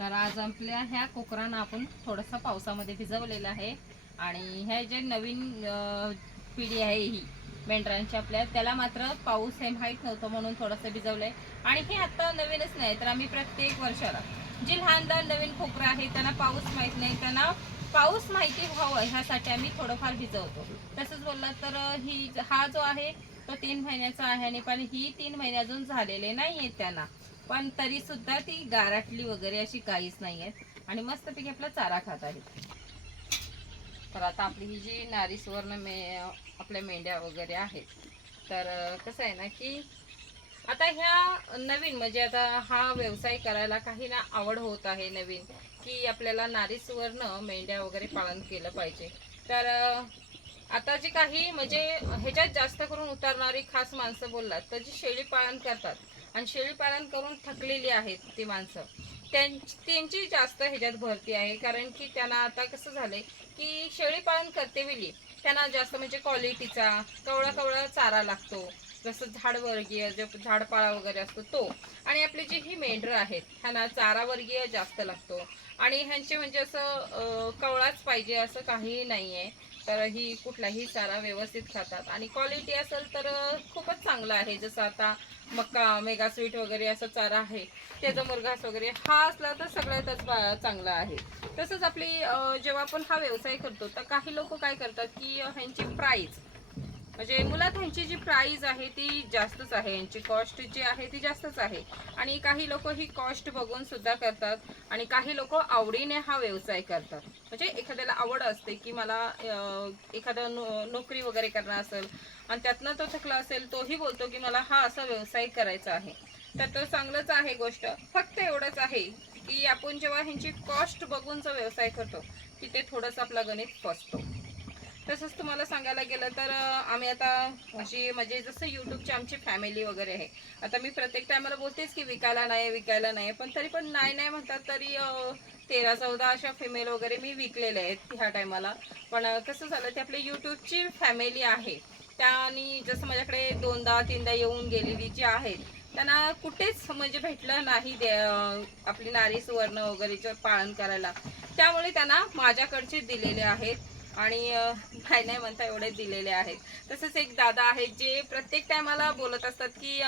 तर आज आपल्या ह्या कोकरांना आपण थोडंसं पावसामध्ये भिजवलेलं आहे. आणि ह्या जे नवीन पिढी आहे ही मेंढरांची आपल्या त्याला मात्र पाऊस हे माहीत नव्हतं म्हणून थोडंसं भिजवलं आहे आणि हे आत्ता नवीनच नाही तर आम्ही प्रत्येक वर्षाला जी लहान लहान नवीन खोकरं आहे त्यांना पाऊस माहीत नाही त्यांना पाऊस माहिती व्हावं ह्यासाठी आम्ही थोडंफार भिजवतो. तसंच बोललं तर ही हा जो आहे तो तीन महिन्याचा आहे आणि पण ही तीन महिने अजून झालेले नाही आहेत त्यांना. पण तरी सुद्धा ती गाराटली वगैरे अशी काहीच नाही आहेत आणि मस्तपैकी आपला चारा खात आहे. तर आता आपली ही जी नारी सुवर्ण मे आपल्या मेंढ्या वगैरे आहेत. तर कसं आहे ना की आता ह्या नवीन म्हणजे आता हा व्यवसाय करायला काही ना आवड होत आहे नवीन की आपल्याला नारी सुवर्ण मेंढ्या वगैरे पालन केलं पाहिजे. तर आता जे काही म्हणजे ह्याच्यात जास्त करून उतरणारी खास माणसं बोललात तर जी शेळी पालन करतात आणि शेळी पालन करून थकलेली आहेत ती माणसं त्यां त्यांची जास्त ह्याच्यात भरती आहे. कारण की त्यांना आता कसं झालंय की शेळी पालन करते वेळी त्यांना जास्त म्हणजे क्वालिटीचा कवळा कवळा चारा लागतो. जसं झाडवर्गीय जो झाडपाळा वगैरे असतो तो. आणि आपली जी ही मेंढरं आहेत ह्यांना चारावर्गीय जास्त लागतो. आणि ह्यांचे म्हणजे असं कवळाच पाहिजे असं काही नाही आहे तर ही कुठलाही चारा व्यवस्थित खातात. आणि क्वालिटी असेल तर खूपच चांगला आहे. जसं आता मक्का मेगा स्वीट वगैरे असं चारा आहे त्याचा मुरघास वगैरे हा असला तर सगळ्यातच चांगला आहे. तसंच आपली जेव्हा आपण हा व्यवसाय करतो तर काही लोक काय करतात की ह्यांची प्राईज म्हणजे मुलात ह्यांची जी प्राईज आहे ती जास्तच आहे. यांची कॉस्ट जी आहे ती जास्तच आहे. आणि काही लोक ही कॉस्ट बघून सुद्धा करतात आणि काही लोक आवडीने हा व्यवसाय करतात. म्हणजे एखाद्याला आवड असते की मला एखादा नो नोकरी वगैरे करणं असेल आणि त्यातनं तो थकला असेल तोही बोलतो की मला हा असा व्यवसाय करायचा आहे. तर तो चांगलंच आहे गोष्ट. फक्त एवढंच आहे की आपण जेव्हा ह्यांची कॉस्ट बघून जो व्यवसाय करतो की ते थोडंसं आपला गणित फसतो. तसंच तुम्हाला सांगायला गेलं तर आम्ही आता अशी म्हणजे जसं यूट्यूबची आमची फॅमिली वगैरे आहे. आता मी प्रत्येक टायमाला बोलतेच की विकायला नाही विकायला नाही. पण तरी पण नाही नाही म्हणतात तरी तेरा चौदा अशा फिमेल वगैरे मी विकलेल्या आहेत ह्या टायमाला पण कसं झालं ते आपली यूट्यूबची फॅमिली आहे. त्यानी जसं माझ्याकडे दोनदा तीनदा येऊन गेलेली जी आहेत त्यांना कुठेच म्हणजे भेटलं नाही दे आपली नारी सुवर्ण वगैरेचं पालन करायला. त्यामुळे त्यांना माझ्याकडचे दिलेले आहेत. आणि अं, काय नाही म्हणता एवढे दिलेले आहेत. तसंच एक दादा आहेत जे प्रत्येक टायमाला बोलत असतात की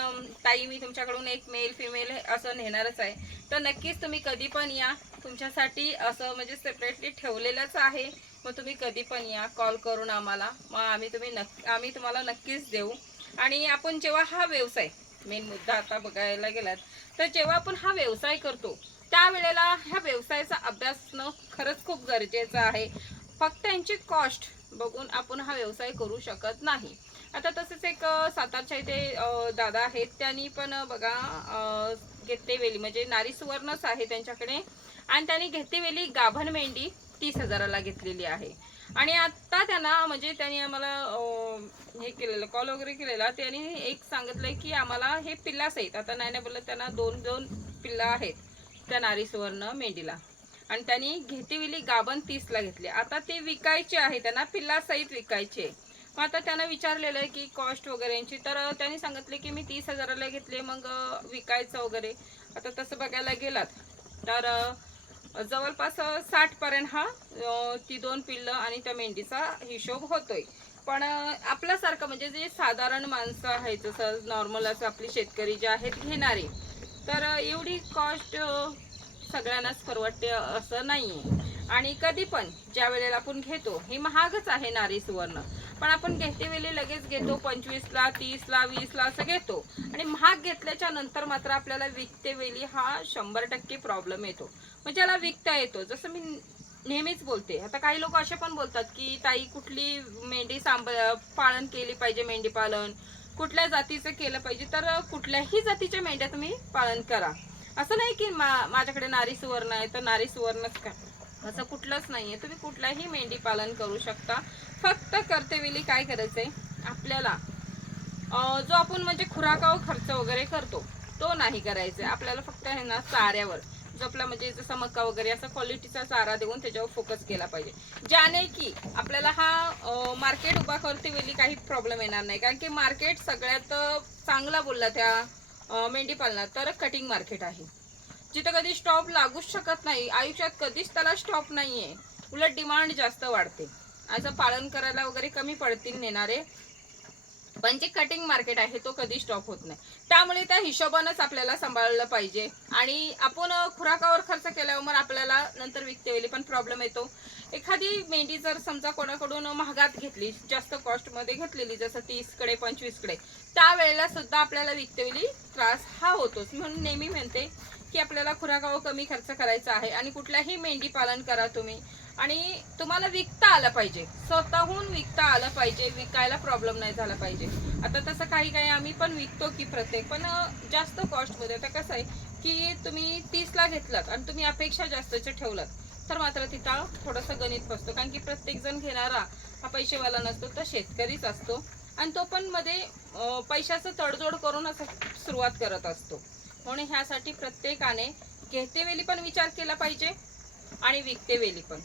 ताई मी तुमच्याकडून एक मेल फिमेल असं नेणारच आहे. तर नक्कीच तुम्ही कधी पण या. तुमच्यासाठी असं म्हणजे सेपरेटली ठेवलेलंच आहे. मग तुम्ही कधी पण या. कॉल करून आम्हाला. मग आम्ही तुम्ही नक्की आम्ही तुम्हाला नक्कीच देऊ. आणि आपण जेव्हा हा व्यवसाय मेन मुद्दा आता बघायला गेलात तर जेव्हा आपण हा व्यवसाय करतो त्यावेळेला ह्या व्यवसायाचा अभ्यास खरंच खूप गरजेचं आहे. फक्त यांची कॉस्ट बघून आपण हा व्यवसाय करू शकत नाही. आता तसेच एक सातारच्या इथे दादा आहेत. त्यांनी पण बघा घेते घेतेवेली म्हणजे नारी सुवर्णच आहे त्यांच्याकडे. आणि त्यांनी घेतेवेली गाभण मेंढी तीस हजाराला घेतलेली आहे. आणि आत्ता त्यांना म्हणजे त्यांनी आम्हाला हे केलेलं कॉल वगैरे केलेला. त्यांनी एक सांगितलंय की आम्हाला हे पिल्लास आहेत. आता नाही नाही बोललं त्यांना दोन दोन पिल्ला आहेत त्या नारी सुवर्ण मेंढीला. आणि त्यांनी घेतेविली गाबण तीसला घेतली. आता ते विकायचे आहे त्यांना पिल्लासहित विकायचे. मग आता त्यांना विचारलेलं आहे की कॉस्ट वगैरे यांची तर त्यांनी सांगितले की मी तीस हजाराला घेतले मग विकायचं वगैरे. आता तसं बघायला गेलात तर जवळपास साठपर्यंत हा ती दोन पिल्लं आणि त्या मेंढीचा हिशोब होतोय. पण आपल्यासारखं म्हणजे जे साधारण माणसं आहेत जसं नॉर्मल असं आपली शेतकरी जे आहेत घेणारे. तर एवढी कॉस्ट सगळ्यांनाच परवडते असं नाही आणि कधी पण ज्या वेळेला आपण घेतो हे महागच आहे नारी सुवर्ण. पण आपण घेते वेळी लगेच घेतो पंचवीसला तीसला वीसला असं घेतो. आणि महाग घेतल्याच्या नंतर मात्र आपल्याला विकते वेळी हा शंभर टक्के प्रॉब्लेम येतो. म्हणजे याला विकता येतो जसं मी नेहमीच बोलते आता काही लोक असे पण बोलतात की ताई कुठली मेंढी सांभ पालन केली पाहिजे मेंढी पालन? कुठल्या जातीचं केलं पाहिजे? तर कुठल्याही जातीच्या मेंढ्या तुम्ही पालन करा. असं नाही की मा माझ्याकडे नारी सुवर्ण आहे तर नारी सुवर्णच का असं कुठलंच नाहीये. तुम्ही कुठलाही मेंढी पालन करू शकता. फक्त कर्तव्यली काय करायचंय? आपल्याला जो आपण म्हणजे खुराकावर खर्च वगैरे करतो तो नाही करायचा आपल्याला फक्त आहे ना चाऱ्यावर जो आपला म्हणजे जसा मका वगैरे असा क्वालिटीचा चारा देऊन त्याच्यावर फोकस केला पाहिजे. ज्याने की आपल्याला हा मार्केट उभा करते वेळी काही प्रॉब्लेम येणार नाही. कारण की मार्केट सगळ्यात चांगला बोलला त्या मेंढी पालनात तर कटिंग मार्केट आहे. जिथं कधी स्टॉप लागूच शकत नाही आयुष्यात कधीच त्याला स्टॉप नाही आहे उलट डिमांड जास्त वाढते. असं पालन करायला वगैरे कमी पडतील नेणारे. पण जे कटिंग मार्केट आहे तो कधी स्टॉप होत नाही. त्यामुळे त्या हिशोबानंच आपल्याला सांभाळलं पाहिजे. आणि आपण खुराकावर खर्च केल्यावर मग आपल्याला नंतर विकते वेळी पण प्रॉब्लेम येतो. एखादी मेंढी जर समजा कोणाकडून महागात घेतली जास्त कॉस्टमध्ये घेतलेली जसं तीसकडे पंचवीसकडे त्यावेळेला सुद्धा आपल्याला विकते त्रास हा होतोच. म्हणून नेहमी म्हणते की आपल्याला खुराकावर कमी खर्च करायचा आहे आणि कुठल्याही मेंढी पालन करा तुम्ही. आणि तुम्हाला विकता आलं पाहिजे. स्वतःहून विकता आलं पाहिजे. विकायला प्रॉब्लेम नाही झाला पाहिजे. आता तसं काही काही आम्ही पण विकतो की प्रत्येक पण जास्त कॉस्टमध्ये आता कसं आहे की तुम्ही तीसला घेतलात आणि तुम्ही अपेक्षा जास्तच्या ठेवलात. तर मात्र तिथं थोडंसं गणित बसतो. कारण की प्रत्येकजण घेणारा हा पैसेवाला नसतो तर शेतकरीच असतो. आणि तो पण मध्ये पैशाचं तडजोड करून असं सुरुवात करत असतो. म्हणून ह्यासाठी प्रत्येकाने घेतेवेळी पण विचार केला पाहिजे आणि विकते वेळी पण.